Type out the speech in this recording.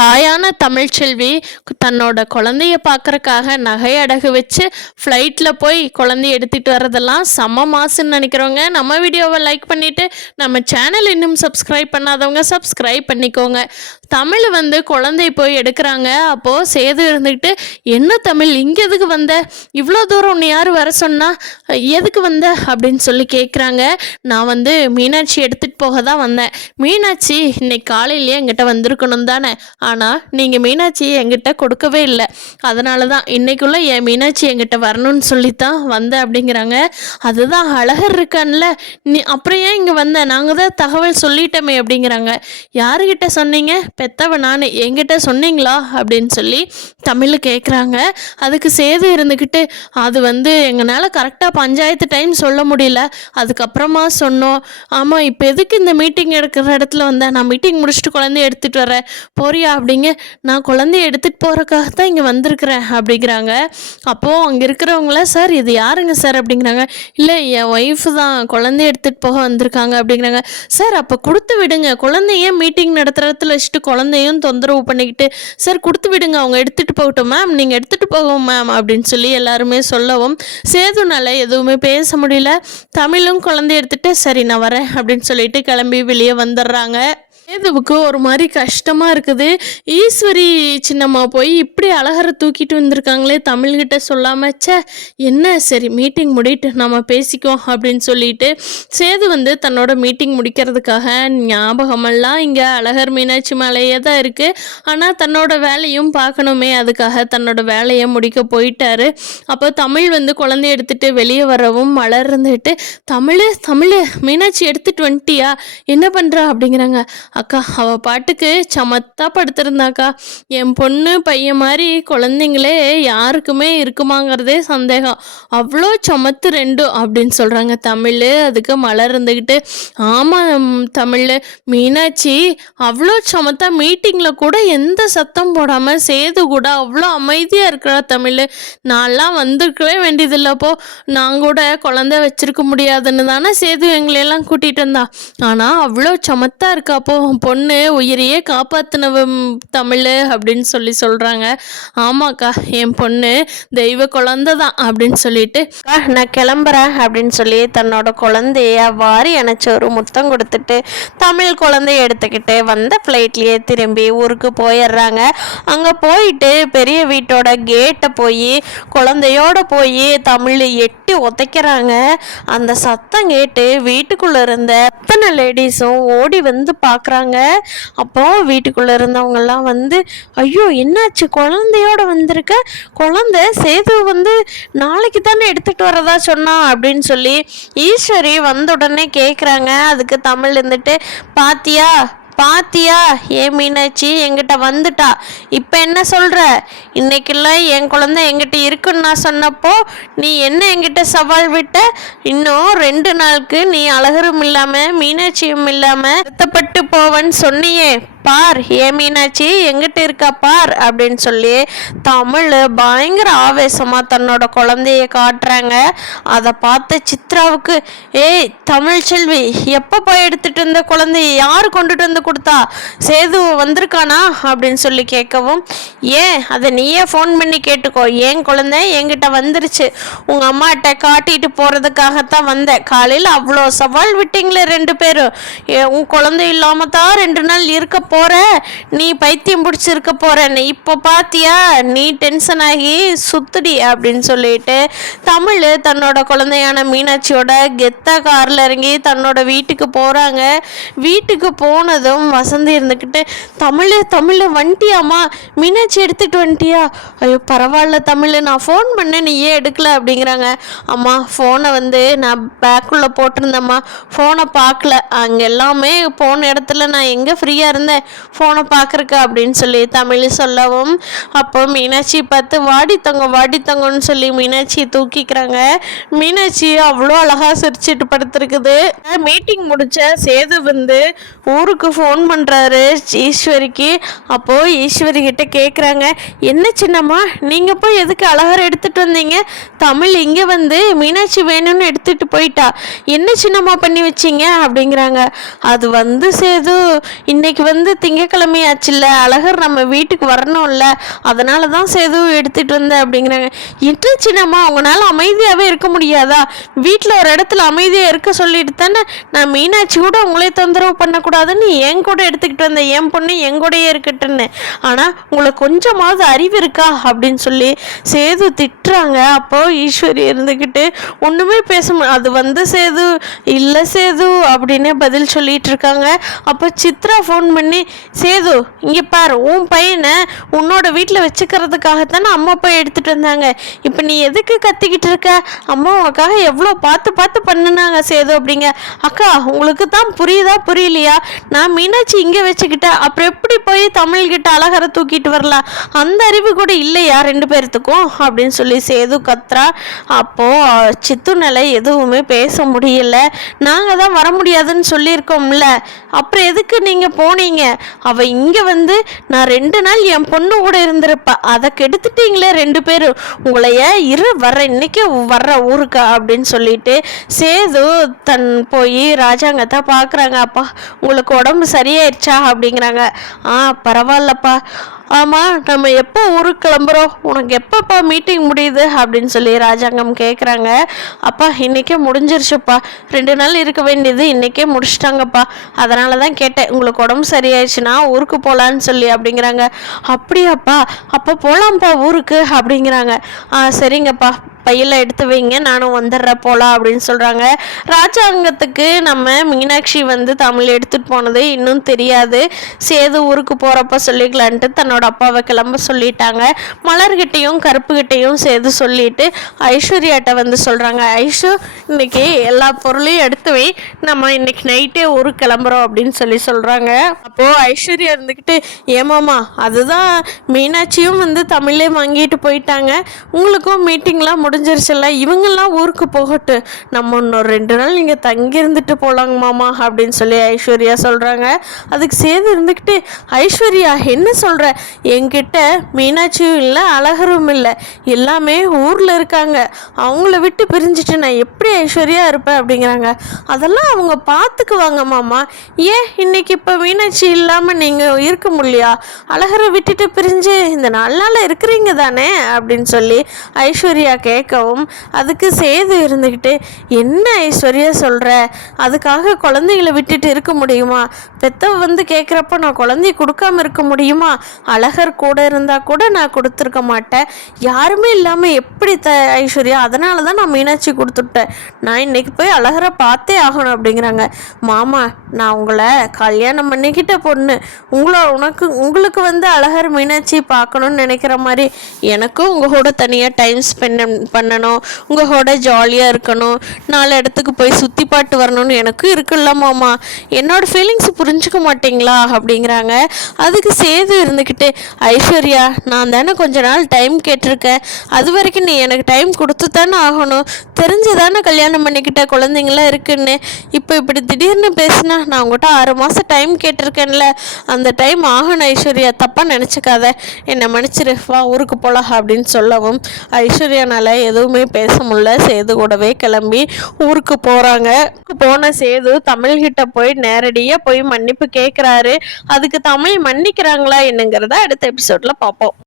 தாயான தமிழ்ச்செல்வி தன்னோட குழந்தைய பார்க்கறக்காக நகை அடகு வச்சு ஃப்ளைட்டில் போய் குழந்தைய எடுத்துகிட்டு வர்றதெல்லாம் செம்ம மாசுன்னு நினைக்கிறவங்க நம்ம வீடியோவை லைக் பண்ணிவிட்டு நம்ம சேனல் இன்னும் சப்ஸ்கிரைப் பண்ணாதவங்க சப்ஸ்கிரைப் பண்ணிக்கோங்க. தமிழ் குழந்தை போய் எடுக்கிறாங்க. அப்போது சேது இருந்துக்கிட்டு, என்ன தமிழ் இங்கே எதுக்கு வந்த, இவ்வளோ தூரம் உன்னை யார் வர சொன்னா, எதுக்கு வந்த அப்படின்னு சொல்லி கேட்குறாங்க. நான் மீனாட்சி எடுத்துகிட்டு போக தான் வந்தேன். மீனாட்சி இன்னைக்கு காலையிலேயே என்கிட்ட வந்திருக்கணும் தானே, ஆனால் நீங்கள் மீனாட்சி என்கிட்ட கொடுக்கவே இல்லை. அதனால தான் இன்றைக்குள்ளே என் மீனாட்சி என்கிட்ட வரணும்னு சொல்லித்தான் வந்தேன் அப்படிங்கிறாங்க. அதுதான் அழகர் இருக்கான்ல, நீ அப்புறம் ஏன் இங்கே வந்த, நாங்கள் தான் தகவல் சொல்லிட்டோமே அப்படிங்கிறாங்க. யாருக்கிட்ட சொன்னீங்க, பெத்தவ நான், என்கிட்ட சொன்னீங்களா அப்படின்னு சொல்லி தமிழ் கேட்குறாங்க. அதுக்கு சேது இருந்துக்கிட்டு, அது எங்களால் கரெக்டாக பஞ்சாயத்து டைம் சொல்ல முடியல, அதுக்கப்புறமா சொன்னோம். ஆமாம், இப்போ எதுக்கு இந்த மீட்டிங் எடுக்கிற இடத்துல வந்தேன், நான் மீட்டிங் முடிச்சுட்டு குழந்தைய எடுத்துகிட்டு வரேன் போறியா அப்படிங்க. நான் குழந்தைய எடுத்துகிட்டு போகிறக்காக தான் இங்கே வந்திருக்கிறேன் அப்படிங்கிறாங்க. அப்போது அங்கே இருக்கிறவங்கள, சார் இது யாருங்க சார் அப்படிங்கிறாங்க. இல்லை என் ஒய்ஃபு தான், குழந்தைய எடுத்துகிட்டு போக வந்திருக்காங்க அப்படிங்கிறாங்க. சார் அப்போ கொடுத்து விடுங்க, குழந்தைய மீட்டிங் நடத்துகிற இடத்துல வச்சுட்டு குழந்தையும் தொந்தரவு பண்ணிக்கிட்டு, சார் கொடுத்து விடுங்க, அவங்க எடுத்துகிட்டு போகட்டும் மேம், நீங்கள் எடுத்துகிட்டு போகும் மேம் அப்படின்னு சொல்லி எல்லாருமே சொல்லவும் சேதுனால எதுவுமே பேச முடியல. தமிழும் குழந்தைய எடுத்துகிட்டு சரி நான் வரேன் அப்படின்னு சொல்லிட்டு கிளம்பி வெளியே வந்துடுறாங்க. சேதுவுக்கு ஒரு மாதிரி கஷ்டமாக இருக்குது. ஈஸ்வரி சின்னம்மா போய் இப்படி அழகரை தூக்கிட்டு வந்திருக்காங்களே தமிழ்கிட்ட சொல்லாமல், என்ன சரி மீட்டிங் முடிட்டு நம்ம பேசிக்குவோம் அப்படின்னு சொல்லிட்டு சேது தன்னோட மீட்டிங் முடிக்கிறதுக்காக ஞாபகமெல்லாம் இங்கே அழகர் மீனாட்சி மேலேயே தான் இருக்குது. ஆனால் தன்னோட வேலையும் பார்க்கணுமே, அதுக்காக தன்னோட வேலையை முடிக்க போயிட்டாரு. அப்போ தமிழ் குழந்தைய எடுத்துகிட்டு வெளியே வரவும் மலர் இருந்துட்டு, தமிழ் மீனாட்சி எடுத்துகிட்டு வந்துட்டியா, என்ன பண்ணுறா அப்படிங்கிறாங்க. அக்கா அவள் பாட்டுக்கு சமத்தா படுத்திருந்தாக்கா, என் பொண்ணு பையன் மாதிரி குழந்தைங்களே யாருக்குமே இருக்குமாங்கிறதே சந்தேகம், அவ்வளோ சமத்து ரெண்டும் அப்படின்னு சொல்கிறாங்க தமிழ். அதுக்கு மலர் இருந்துக்கிட்டு, ஆமாம் தமிழ், மீனாட்சி அவ்வளோ சமத்தா மீட்டிங்கில் கூட எந்த சத்தம் போடாமல் சேது கூட அவ்வளோ அமைதியாக இருக்கிறா தமிழ், நான்லாம் வந்திருக்கவே வேண்டியதில்லப்போ, நான் கூட குழந்தை வச்சிருக்க முடியாதுன்னு தானே சேது எங்களையெல்லாம் கூட்டிகிட்டு வந்தா, ஆனால் அவ்வளோ சமத்தா இருக்காப்போ, பொண்ணு உயிரையே காப்பாற்றினவ தமிழ் அப்படின்னு சொல்கிறாங்க. ஆமாக்கா என் பொண்ணு தெய்வ குழந்தை தான் அப்படின்னு சொல்லிட்டு, நான் கிளம்புறேன் அப்படின்னு சொல்லி தன்னோட குழந்தைய வாரி அணைச்சி ஒரு முத்தம் கொடுத்துட்டு தமிழ் குழந்தைய எடுத்துக்கிட்டு வந்த ஃப்ளைட்லேயே திரும்பி ஊருக்கு போயிடுறாங்க. அங்கே போயிட்டு பெரிய வீட்டோட கேட்டை போய் குழந்தையோட போய் தமிழ் எட்டி உதைக்கிறாங்க. அந்த சத்தம் கேட்டு வீட்டுக்குள்ளே இருந்த அத்தனை லேடிஸும் ஓடி பார்க்குறாங்க. அப்போ வீட்டுக்குள்ளே இருந்தவங்கெல்லாம் ஐயோ என்னாச்சு, குழந்தையோட வந்திருக்க, குழந்தை சேது நாளைக்கு தானே எடுத்துகிட்டு வரதா சொன்னா அப்படின்னு சொல்லி ஈஸ்வரி வந்த உடனே கேட்குறாங்க. அதுக்கு தமிழ் இருந்துட்டு, பாத்தியா ஏன் மீனாட்சி என்கிட்ட வந்துட்டா, இப்போ என்ன சொல்கிற, இன்னைக்கெல்லாம் என் குழந்தை என்கிட்ட இருக்குன்னு நான் சொன்னப்போ நீ என்ன என்கிட்ட சவால் விட்ட, இன்னும் 2 நாளுக்கு நீ அழகரும் இல்லாமல் மீனாட்சியும் இல்லாமல் வருத்தப்பட்டு போவன்னு சொன்னியே, பார் ஏன் மீனாட்சி எங்கிட்ட இருக்கா பார் அப்படின்னு சொல்லி தமிழ் பயங்கர ஆவேசமாக தன்னோட குழந்தைய காட்டுறாங்க. அதை பார்த்த சித்ராவுக்கு, ஏய் தமிழ் செல்வி, எப்போ போய் எடுத்துகிட்டு வந்த குழந்தைய யார் கொண்டுட்டு வந்து கொடுத்தா, சேது வந்திருக்கானா அப்படின்னு சொல்லி கேட்கவும், ஏன் அதை நீயே ஃபோன் பண்ணி கேட்டுக்கோ, என் குழந்தை என்கிட்ட வந்துருச்சு, உங்கள் அம்மாட்ட காட்டிட்டு போகிறதுக்காகத்தான் வந்தேன், காலையில் அவ்வளோ சவால் விட்டீங்களே 2 பேரும், உன் குழந்தை இல்லாமல் தான் 2 நாள் இருக்க போற, நீ பைத்தியம் பிடிச்சிருக்க போறன்னு இப்போ பாத்தியா, நீ டென்ஷன் ஆகி சுத்துடி அப்படின்னு சொல்லிட்டு தமிழ் தன்னோட குழந்தையான மீனாட்சியோட கெத்தா கார்ல இறங்கி தன்னோட வீட்டுக்கு போறாங்க. வீட்டுக்கு போனதும் வசந்தி இருந்துக்கிட்டு, தமிழ் வந்துட்டியாமா, மீனாட்சி எடுத்துட்டு வந்துட்டியா, ஐயோ பரவாயில்ல தமிழ், நான் ஃபோன் பண்ணேன் நீ ஏன் எடுக்கல அப்படிங்கிறாங்க. அம்மா ஃபோனை நான் பேக்குள்ளே போட்டிருந்தேம்மா, ஃபோனை பார்க்கல, அங்கே எல்லாமே போன இடத்துல நான் எங்கே ஃப்ரீயாக இருந்தேன் ஃபோனை பார்க்குறக்கு அப்படின்னு சொல்லி தமிழ் சொல்லவும், அப்போ மீனாட்சி பார்த்து வாடி தங்கன்னு சொல்லி மீனாட்சியை தூக்கிக்கிறாங்க. மீனாட்சி அவ்வளோ அழகாக சிரிச்சிட்டு படுத்துருக்குது. மீட்டிங் முடிச்ச சேது ஊருக்கு ஃபோன் பண்ணுறாரு ஈஸ்வரிக்கு. அப்போது ஈஸ்வரி கிட்ட கேட்குறாங்க, என்ன சின்னம்மா நீங்கள் போய் எதுக்கு அழகர் எடுத்துகிட்டு வந்தீங்க, தமிழ் இங்கே மீனாட்சி வேணும்னு எடுத்துகிட்டு போயிட்டா, என்ன சின்னம்மா பண்ணி வச்சிங்க அப்படிங்கிறாங்க. அது சேது இன்னைக்கு திங்கக்கிழமை ஆச்சுல்ல, அழகர் நம்ம வீட்டுக்கு வரணும்ல, அதனால தான் சேது எடுத்துகிட்டு வந்தேன் அப்படிங்கிறாங்க. என்ன சின்னம்மா உங்களால் அமைதியாகவே இருக்க முடியாதா? வீட்டில் ஒரு இடத்துல அமைதியாக இருக்க சொல்லிட்டு தானே நான் மீனாட்சி கூட உங்களே தொந்தரவு பண்ணக்கூடாதுன்னு என் கூட எடுத்துக்கிட்டு வந்தேன், என் பொண்ணு எங்கூடையே இருக்கட்டுன்னு. ஆனால் உங்களுக்கு கொஞ்சமாவது அறிவு இருக்கா அப்படின்னு சொல்லி சேது திட்டுறாங்க. அப்போ ஈஸ்வரி இருந்துக்கிட்டு ஒன்றுமே பேச அது சேது இல்லை சேது அப்படின்னு பதில் சொல்லிட்டு இருக்காங்க. அப்போ சித்ரா ஃபோன் பண்ணி, சேது இங்கே பாரு, உன் பையனை உன்னோட வீட்டில் வச்சுக்கிறதுக்காகத்தானே அம்மா அப்பா எடுத்துகிட்டு வந்தாங்க. இப்போ நீ எதுக்கு கத்திக்கிட்டு இருக்க? அம்மா உனக்காக எவ்வளோ பார்த்து பார்த்து பண்ணினாங்க சேது அப்படிங்க. அக்கா உங்களுக்கு தான் புரியுதா புரியலையா? நான் மீனாட்சி இங்கே வச்சுக்கிட்டேன், அப்புறம் எப்படி போய் தமிழ்கிட்ட அழகரை தூக்கிட்டு வரலாம்? அந்த அறிவு கூட இல்லையா ரெண்டு பேர்த்துக்கும் அப்படின்னு சொல்லி சேது கத்துறா. அப்போது சித்து நிலை எதுவுமே பேச முடியல. நாங்கள் தான் வர முடியாதுன்னு சொல்லியிருக்கோம்ல, அப்புறம் எதுக்கு நீங்கள் போனீங்க? அவள் இங்கே நான் 2 நாள் என் பொண்ணு கூட இருந்திருப்பா, அதை கெடுத்துட்டீங்களே 2 பேரும். உங்களைய இன்னைக்கு வர்ற ஊருக்கா அப்படின்னு சொல்லிட்டு சேது போய் ராஜாங்கத்தை பார்க்குறாங்க. அப்பா உங்களுக்கு உடம்பு சரியாயிடுச்சா அப்படிங்கிறாங்க. பரவாயில்லப்பா. ஆமாம், நம்ம எப்போ ஊருக்கு கிளம்புறோம்? உனக்கு எப்போப்பா மீட்டிங் முடியுது அப்படின்னு சொல்லி ராஜாங்கம் கேட்குறாங்க. அப்பா இன்றைக்கே முடிஞ்சிருச்சுப்பா, 2 நாள் இருக்க வேண்டியது இன்றைக்கே முடிச்சிட்டாங்கப்பா, அதனால தான் கேட்டேன், உங்களுக்கு உடம்பு சரியாயிடுச்சுன்னா ஊருக்கு போகலான்னு சொல்லி அப்படிங்கிறாங்க. அப்படியாப்பா, அப்போ போகலாம்ப்பா ஊருக்கு அப்படிங்கிறாங்க. சரிங்கப்பா, பையில் எடுத்து வைங்க, நானும் வந்துடுறேன் போகலாம் அப்படின்னு சொல்கிறாங்க. ராஜாங்கத்துக்கு நம்ம மீனாட்சி தமிழ் எடுத்துகிட்டு போனது இன்னும் தெரியாது. சேது ஊருக்கு போகிறப்ப சொல்லிக்கலான்ட்டு தன்னோட அப்பாவை கிளம்ப சொல்லிட்டாங்க. மலர்கிட்டையும் கருப்புகிட்டையும் சேது சொல்லிட்டு ஐஸ்வர்யாட்ட சொல்கிறாங்க, ஐஷு இன்னைக்கு எல்லா பொருளையும் எடுத்து வை, நம்ம இன்னைக்கு நைட்டே ஊருக்கு கிளம்புறோம் அப்படின்னு சொல்லி சொல்கிறாங்க. அப்போது ஐஸ்வர்யா இருந்துக்கிட்டு, ஏமாமா அதுதான் மீனாட்சியும் தமிழே வாங்கிட்டு போயிட்டாங்க, உங்களுக்கும் மீட்டிங்லாம் முடிஞ்சிருச்சுல்ல, இவங்கெல்லாம் ஊருக்கு போகட்டு, நம்ம இன்னொரு 2 நாள் இங்கே தங்கியிருந்துட்டு போகலாங்க மாமா அப்படின்னு சொல்லி ஐஸ்வர்யா சொல்கிறாங்க. அதுக்கு சேது இருந்துக்கிட்டு, ஐஸ்வர்யா என்ன சொல்கிற? என்கிட்ட மீனாட்சியும் இல்லை அழகரும் இல்லை, எல்லாமே ஊரில் இருக்காங்க, அவங்கள விட்டு பிரிஞ்சுட்டு நான் எப்படி ஐஸ்வர்யா இருப்பேன் அப்படிங்கிறாங்க. அதெல்லாம் அவங்க பார்த்துக்குவாங்க மாமா, ஏன் இன்னைக்கு இப்போ மீனாட்சி இல்லாமல் நீங்கள் இருக்க முடியா? அழகரை விட்டுட்டு பிரிஞ்சு இந்த 4 நாள் இருக்கிறீங்க தானே அப்படின்னு சொல்லி ஐஸ்வர்யா கேட்கவும், அதுக்கு சேது இருந்துக்கிட்டு, என்ன ஐஸ்வர்யா சொல்கிற? அதுக்காக குழந்தைகளை விட்டுட்டு இருக்க முடியுமா? பெத்தவ கேட்குறப்ப நான் குழந்தைய கொடுக்காம இருக்க முடியுமா? அழகர் கூட இருந்தால் கூட நான் கொடுத்துருக்க மாட்டேன், யாருமே இல்லாமல் எப்படி ஐஸ்வர்யா? அதனால தான் நான் மீனாட்சி கொடுத்துட்டேன், நான் இன்னைக்கு போய் அழகரை பார்த்தே ஆகணும் அப்படிங்கிறாங்க. மாமா நான் உங்களை கல்யாணம் பண்ணிக்கிட்ட பொண்ணு, உங்களுக்கு அழகர் மீனாட்சி பார்க்கணுன்னு நினைக்கிற மாதிரி எனக்கும் உங்கள் கூட தனியாக டைம் ஸ்பெண்ட் பண்ணணும், உங்கள் கூட ஜாலியாக இருக்கணும், 4 இடத்துக்கு போய் சுற்றி பாட்டு வரணும்னு எனக்கும் இருக்குல்ல மாமா, என்னோட ஃபீலிங்ஸ் புரிஞ்சுக்க மாட்டிங்களா அப்படிங்கிறாங்க. அதுக்கு சேது இருந்துக்கிட்டு, ஐஸ்வர்யா நான் தானே கொஞ்ச நாள் டைம் கேட்டிருக்கேன், அது வரைக்கும் நீ எனக்கு டைம் கொடுத்து தானே ஆகணும், தெரிஞ்சு தானே கல்யாணம் பண்ணிக்கிட்ட குழந்தைங்களாம் இருக்குன்னு, இப்போ இப்படி திடீர்னு பேசினா நான் உங்கள்கிட்ட 6 மாதம் டைம் கேட்டிருக்கேன்ல, அந்த டைம் ஆகணும் ஐஸ்வர்யா, தப்பாக நினச்சிக்காத, என்னை மன்னிச்சிரு, வா ஊருக்கு போகலாம் அப்படின்னு சொல்லவும் ஐஸ்வர்யானால் எதுவுமே பேச முடியல. சேது கூடவே கிளம்பி ஊருக்கு போகிறாங்க. போன சேது தமிழ்கிட்ட போய் நேரடியாக போய் மன்னிப்பு கேட்குறாரு. அதுக்கு தமிழ் மன்னிக்கிறாங்களா என்னங்கிறத அடுத்த எபிசோடில் பார்ப்போம்.